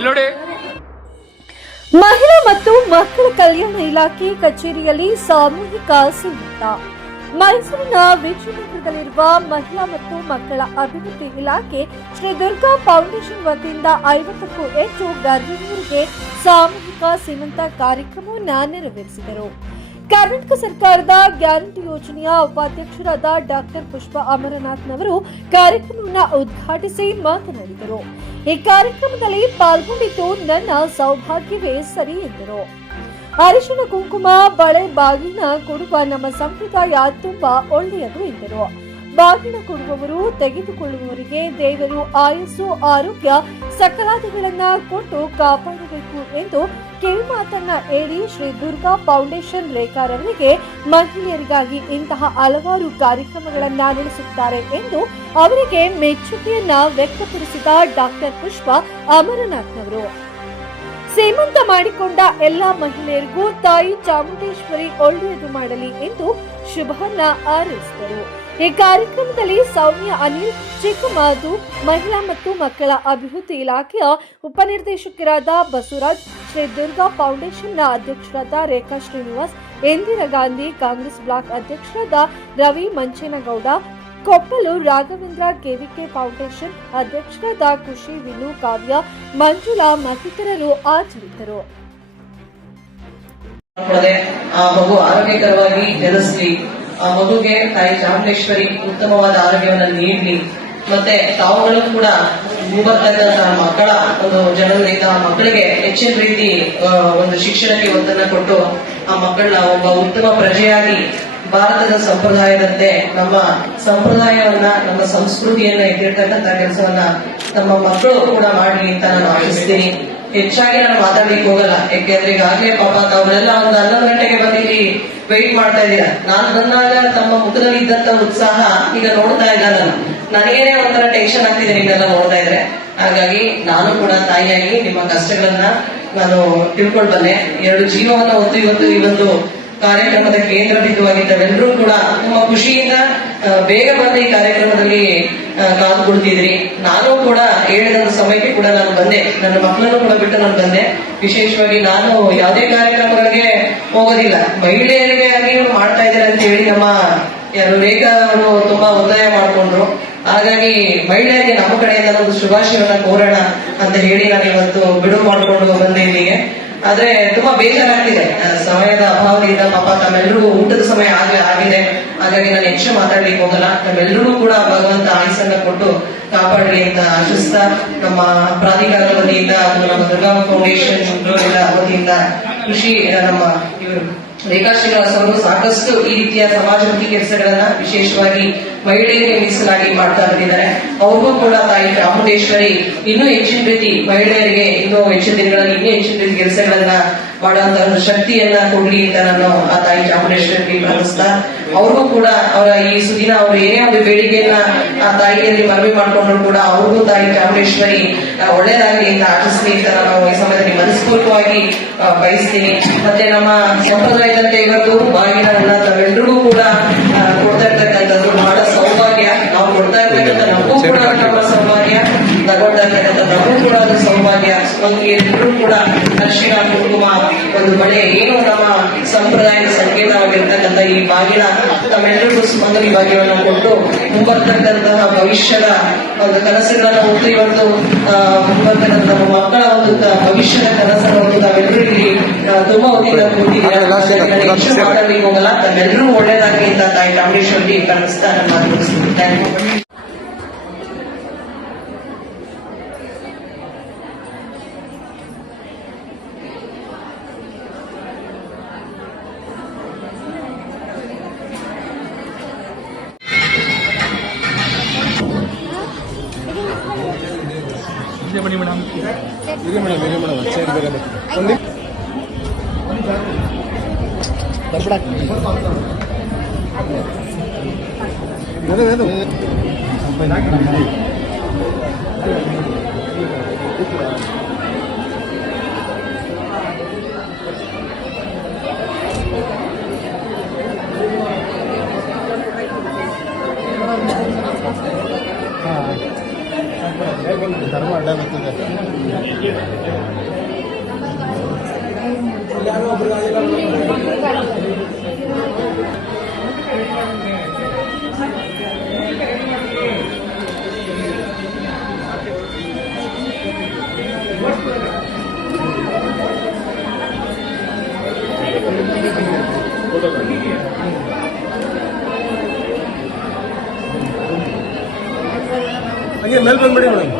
ಇಲ್ಲೋಡಿ. ಮಹಿಳಾ ಮತ್ತು ಮಕ್ಕಳ ಕಲ್ಯಾಣ ಇಲಾಖೆ ಕಚೇರಿಯಲ್ಲಿ ಸಾಮೂಹಿಕ ಸಂಗೀತ. ಮೈಸೂರಿನ ವಿಜಯನಗರದಲ್ಲಿರುವ ಮಹಿಳಾ ಮತ್ತು ಮಕ್ಕಳ ಅಭಿವೃದ್ಧಿ ಇಲಾಖೆ ಶ್ರೀ ದುರ್ಗಾ ಫೌಂಡೇಶನ್ ವತಿಯಿಂದ 50ಕ್ಕೂ ಹೆಚ್ಚು ಗರ್ಭಿಣಿಯರಿಗೆ ಸಾಮೂಹಿಕ ಸೀಮಂತ ಕಾರ್ಯಕ್ರಮವನ್ನು ನೆರವೇರಿಸಿದರು. ಕರ್ನಾಟಕ ಸರ್ಕಾರದ ಗ್ಯಾರಂಟಿ ಯೋಜನೆಯ ಉಪಾಧ್ಯಕ್ಷರಾದ ಡಾಕ್ಟರ್ ಪುಷ್ಪ ಅಮರನಾಥ್ನವರು ಕಾರ್ಯಕ್ರಮವನ್ನು ಉದ್ಘಾಟಿಸಿ ಮಾತನಾಡಿದರು. ಈ ಕಾರ್ಯಕ್ರಮದಲ್ಲಿ ಪಾಲ್ಗೊಂಡಿದ್ದು ನನ್ನ ಸೌಭಾಗ್ಯವೇ ಸರಿ ಎಂದರು. ಅರಿಶಿನ ಕುಂಕುಮ ಬಳೆ ಬಾಗಿನ ಕೊಡುವ ನಮ್ಮ ಸಂಪ್ರದಾಯ ತುಂಬಾ ಒಳ್ಳೆಯದು ಎಂದರು. ಬಾಗಿನ ಕೊಡುವವರು ತೆಗೆದುಕೊಳ್ಳುವವರಿಗೆ ದೇವರು ಆಯಸ್ಸು ಆರೋಗ್ಯ ಸಕಲಾದಿಗಳನ್ನ ಕೊಟ್ಟು ಕಾಪಾಡಬೇಕು ಎಂದು ಕಿವಿಮಾತನ್ನ ಹೇಳಿ ಶ್ರೀ ದುರ್ಗಾ ಫೌಂಡೇಶನ್ ರೇಖಾರವರಿಗೆ ಮಹಿಳೆಯರಿಗಾಗಿ ಇಂತಹ ಹಲವಾರು ಕಾರ್ಯಕ್ರಮಗಳನ್ನ ನಡೆಸುತ್ತಾರೆ ಎಂದು ಅವರಿಗೆ ಮೆಚ್ಚುಗೆಯನ್ನ ವ್ಯಕ್ತಪಡಿಸಿದ ಡಾಕ್ಟರ್ ಪುಷ್ಪ ಅಮರನಾಥ್ನವರು ಸೀಮಂತ ಮಾಡಿಕೊಂಡ ಎಲ್ಲಾ ಮಹಿಳೆಯರಿಗೂ ತಾಯಿ ಚಾಮುಂಡೇಶ್ವರಿ ಒಳ್ಳೆಯದು ಮಾಡಲಿ ಎಂದು ಶುಭವನ್ನ ಹಾರೈಸಿದರು. ಈ ಕಾರ್ಯಕ್ರಮದಲ್ಲಿ ಸೌಮ್ಯ ಅನಿಲ್ ಚಿಕ್ಕಮಾದು, ಮಹಿಳಾ ಮತ್ತು ಮಕ್ಕಳ ಅಭಿವೃದ್ಧಿ ಇಲಾಖೆಯ ಉಪನಿರ್ದೇಶಕರಾದ ಬಸವರಾಜ್, ಶ್ರೀ ದುರ್ಗಾ ಫೌಂಡೇಶನ್ನ ಅಧ್ಯಕ್ಷರಾದ ರೇಖಾ ಶ್ರೀನಿವಾಸ್, ಇಂದಿರಾ ಗಾಂಧಿ ಕಾಂಗ್ರೆಸ್ ಬ್ಲಾಕ್ ಅಧ್ಯಕ್ಷರಾದ ರವಿ ಮಂಚೇನಗೌಡ, ಕೊಪ್ಪಲು ರಾಘವೇಂದ್ರ ಕೆವಿಕೆ ಫೌಂಡೇಶನ್ ಅಧ್ಯಕ್ಷರಾದ ಖುಷಿ, ವಿನು, ಕಾವ್ಯ, ಮಂಜುಳಾ ಮತ್ತಿತರರು ಹಾಜರಿದ್ದರು. ಮಗು ಆರೋಗ್ಯಕರವಾಗಿ ಜನಿಸಲಿ, ಆ ಮಗುಗೆ ತಾಯಿ ಚಾಮುಂಡೇಶ್ವರಿ ಉತ್ತಮವಾದ ಆರೋಗ್ಯವನ್ನು ನೀಡಲಿ, ಮತ್ತೆ ತಾವುಗಳು ಕೂಡ ಮುಂಬರ್ತಕ್ಕಂತಹ ಮಕ್ಕಳ ಒಂದು ಜನರಿಂದ ಆ ಮಕ್ಕಳಿಗೆ ಹೆಚ್ಚಿನ ರೀತಿ ಒಂದು ಶಿಕ್ಷಣಕ್ಕೆ ಒತ್ತನ್ನು ಕೊಟ್ಟು ಆ ಮಕ್ಕಳನ್ನ ಒಬ್ಬ ಉತ್ತಮ ಪ್ರಜೆಯಾಗಿ ಭಾರತದ ಸಂಪ್ರದಾಯದಂತೆ ನಮ್ಮ ಸಂಪ್ರದಾಯವನ್ನ ನಮ್ಮ ಸಂಸ್ಕೃತಿಯನ್ನ ಎತ್ತಿರ್ತಕ್ಕಂಥ ಕೆಲಸವನ್ನ ನಮ್ಮ ಮಕ್ಕಳು ಕೂಡ ಮಾಡಲಿ ಅಂತ ನಾನು ಆಶಿಸ್ತೀನಿ. ಹೆಚ್ಚಾಗಿ ನಾನು ಮಾತಾಡ್ಲಿಕ್ಕೆ ಹೋಗಲ್ಲ, ಯಾಕೆಂದ್ರೆ ಈಗಾಗಲೇ ಪಾಪ ತಾವೆಲ್ಲ ಒಂದು 11 ಗಂಟೆಗೆ ಬಂದಿಲ್ಲಿ ವೆಯ್ಟ್ ಮಾಡ್ತಾ ಇದ್ದೀರಾ. ನಾನು ಬಂದಾಗ ತಮ್ಮ ಮುಖದಲ್ಲಿ ಇದ್ದಂತ ಉತ್ಸಾಹ ಈಗ ನೋಡ್ತಾ ಇದ್ದಾನ. ನನಗೇನೆ ಒಂಥರ ಟೆನ್ಷನ್ ಆಗ್ತಿದೆ ಇದೆಲ್ಲ ನೋಡ್ತಾ ಇದ್ರೆ. ಹಾಗಾಗಿ ನಾನು ಕೂಡ ತಾಯಿಯಾಗಿ ನಿಮ್ಮ ಕಷ್ಟಗಳನ್ನ ನಾನು ತಿಳ್ಕೊಳ್ಬಲ್ಲೆ. 2 ಜೀವವನ್ನ ಹೊತ್ತು ಇವತ್ತು ಈ ಒಂದು ಕಾರ್ಯಕ್ರಮದ ಕೇಂದ್ರ ಬಿಂದುವಾಗಿದ್ದವೆಲ್ಲರೂ ಕೂಡ ತುಂಬಾ ಖುಷಿಯಿಂದ ಬೇಗ ಬಂದ ಈ ಕಾರ್ಯಕ್ರಮದಲ್ಲಿ ಕಾದುಕೊಳ್ತಿದ್ರಿ. ನಾನು ಕೂಡ ಹೇಳಿದ ಸಮಯಕ್ಕೆ ಕೂಡ ನಾನು ಬಂದೆ, ನನ್ನ ಮಕ್ಕಳನ್ನು ಕೂಡ ಬಿಟ್ಟು ನಾನು ಬಂದೆ. ವಿಶೇಷವಾಗಿ ನಾನು ಯಾವುದೇ ಕಾರ್ಯಕ್ರಮಗಳಿಗೆ ಹೋಗೋದಿಲ್ಲ, ಮಹಿಳೆಯರಿಗಾಗಿ ಮಾಡ್ತಾ ಇದ್ದಾರೆ ಅಂತ ಹೇಳಿ ನಮ್ಮ ಯಾರು ರೇಖಾ ಅವರು ತುಂಬಾ ಒತ್ತಾಯ ಮಾಡಿಕೊಂಡ್ರು. ಹಾಗಾಗಿ ಮಹಿಳೆಯರಿಗೆ ನಮ್ಮ ಕಡೆಯಿಂದ ಒಂದು ಶುಭಾಶಯವನ್ನ ಕೋರೋಣ ಅಂತ ಹೇಳಿ ನಾನು ಇವತ್ತು ಬಿಡುವು ಮಾಡಿಕೊಂಡು ಬಂದೆ ಇಲ್ಲಿಗೆ. ಆದ್ರೆ ತುಂಬಾ ಬೇಜಾರಾಗ್ತಿದೆ, ಸಮಯದ ಅಭಾವದಿಂದ ಪಾಪ ತಮ್ಮೆಲ್ಲರಿಗೂ ಊಟದ ಸಮಯ ಆಗಿದೆ. ಹಾಗಾಗಿ ನಾನು ಹೆಚ್ಚು ಮಾತಾಡ್ಲಿಕ್ಕೆ ಹೋಗಲ್ಲ. ನಮ್ಮೆಲ್ಲರಿಗೂ ಕೂಡ ಭಗವಂತ ಆಯುಸನ್ನ ಕೊಟ್ಟು ಕಾಪಾಡಲಿ ಅಂತ ಆಶಿಸ್ತಾ, ನಮ್ಮ ಪ್ರಾಧಿಕಾರದ ವತಿಯಿಂದ ನಮ್ಮ ದುರ್ಗಾ ಫೌಂಡೇಶನ್ ಎಲ್ಲ ವತಿಯಿಂದ ಖುಷಿ ನಮ್ಮ ಇವರು ರೇಖಾ ಶ್ರೀನಿವಾಸ್ ಅವರು ಸಾಕಷ್ಟು ಈ ರೀತಿಯ ಸಮಾಜಮುಖಿ ಕೆಲಸಗಳನ್ನ ವಿಶೇಷವಾಗಿ ಮಹಿಳೆಯರಿಗೆ ಮೀಸಲಾಗಿ ಮಾಡ್ತಾ ಬಂದಿದ್ದಾರೆ. ಅವ್ರಿಗೂ ಕೂಡ ತಾಯಿ ಚಾಮುಂಡೇಶ್ವರಿ ಇನ್ನೂ ಹೆಚ್ಚಿನ ರೀತಿ ಮಹಿಳೆಯರಿಗೆ ಇನ್ನೂ ಹೆಚ್ಚಿನ ದಿನಗಳಲ್ಲಿ ಇನ್ನೂ ಹೆಚ್ಚಿನ ರೀತಿ ಕೆಲಸಗಳನ್ನ ಮಾಡುವಂತ ಒಂದು ಶಕ್ತಿಯನ್ನ ಕೊಡ್ಲಿ ಅಂತ ನಾನು ಆ ತಾಯಿ ಚಾಮುಂಡೇಶ್ವರಿಗೆ ಪ್ರಾರ್ಥಿಸ್ತಾ, ಅವ್ರಿಗೂ ಕೂಡ ಅವರ ಈ ಸುದಿನ ಅವರು ಏನೇ ಒಂದು ಬೇಡಿಕೆಯನ್ನ ಆ ತಾಯಿಯಲ್ಲಿ ಮನವಿ ಮಾಡ್ಕೊಂಡ್ರು ಕೂಡ ಅವ್ರಿಗೂ ತಾಯಿ ಚಾಮುಂಡೇಶ್ವರಿ ಒಳ್ಳೇದಾಗಲಿ ಅಂತ ಆಶಿಸ್ಲಿ ಅಂತ ನಾನು ಈ ಸಮಯದಲ್ಲಿ ಮನಸ್ಪೂರ್ವಕವಾಗಿ ಬಯಸ್ತೀನಿ. ಮತ್ತೆ ನಮ್ಮ ಸಂಪ್ರದಾಯದಂತೆ ಇವತ್ತು ಬಾಗಿಲನ್ನ ತಾವೆಲ್ಲರಿಗೂ ಕೂಡ ಕೊಡ್ತಾ ಇರ್ತಕ್ಕಂಥದ್ದು ಬಹಳ ಸೌಭಾಗ್ಯ. ನಾವು ಕೊಡ್ತಾ ಇರ್ತಕ್ಕಂಥ ನಮಗೂ ಕೂಡ ನಮ್ಮ ಸೌಭಾಗ್ಯ, ತಗೊಳ್ತಾ ಇರ್ತಕ್ಕಂಥ ನಮಗೂ ಕೂಡ ಅದು ಸೌಭಾಗ್ಯ. ಎಲ್ಲರೂ ಕೂಡ ಅರಿಶಿನ ಕುಂಕುಮ ಒಂದು ಬಳೆ ಏನು ನಮ್ಮ ಸಂಪ್ರದಾಯದ ಸಂಕೇತವಾಗಿರ್ತಕ್ಕಂಥ ಈ ಬಾಗಿಲ ತಮ್ಮೆಲ್ಲರಿಗೂ ಸುಮಂಗಲಿ ಭಾಗ್ಯವನ್ನು ಕೊಟ್ಟು ಮುಂಬರ್ತಕ್ಕಂತಹ ಭವಿಷ್ಯದ ಒಂದು ಕನಸುಗಳನ್ನ ಹೊತ್ತು ಇವತ್ತು ಮುಂಬರ್ತಕ್ಕಂಥ ನಮ್ಮ ಮಕ್ಕಳ ಒಂದು ಭವಿಷ್ಯದ ಕನಸನ್ನು ಹೊತ್ತು ತಾವೆಲ್ಲರೂ ಇಲ್ಲಿ ತುಂಬಾ ಹೊತ್ತಿಂದ ಕೂತಿದ್ದೀರಾ. ಹೆಚ್ಚು ಮಾತಾಡ್ಲಿಕ್ಕೆ ಹೋಗಲ್ಲ, ತಮ್ಮೆಲ್ಲರೂ ಒಳ್ಳೇದಾಗಿ ಅಂತ ತಾಯಿ ಚಾಮುಂಡೇಶ್ವರಿ ಕನಸ್ತಾ ನಾನು ಮಾತನಾಡಿಸ್ತೀನಿ. Thank you. ಬನ್ನಿ ಮೇಡಮ್, ಇದೆ ಮೇಡಮ್ ಚೇರ್ ಬೇರೆ ಒಂದು ಧರ್ಮ ಅಡ್ಡ ಬರ್ತದೆ. ಹಾಗೆ ಮೇಲೆ ಬಂದ್ಬಿಡಿ ಮೇಡಮ್.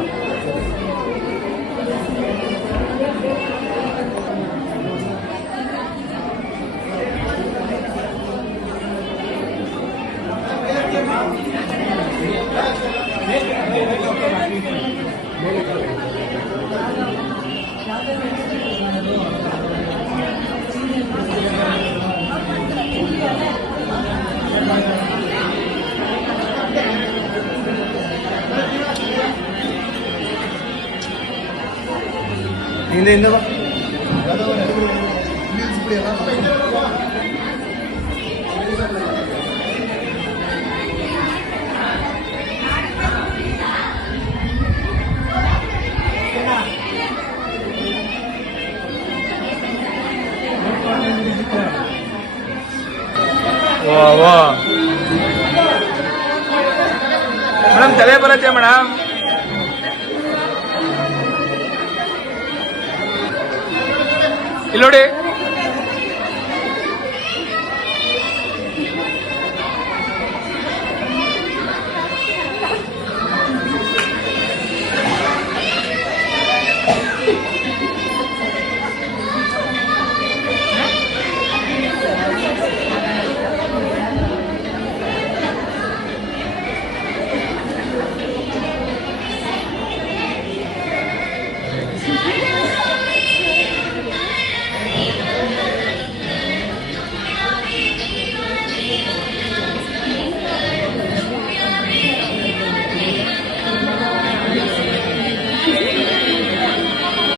ಹಿಂದೆ ಬಾ. ಮೇಡಮ್ ತಲೆ ಬರುತ್ತೆ ಮೇಡಮ್. ಇಲ್ಲಿ ನೋಡಿ.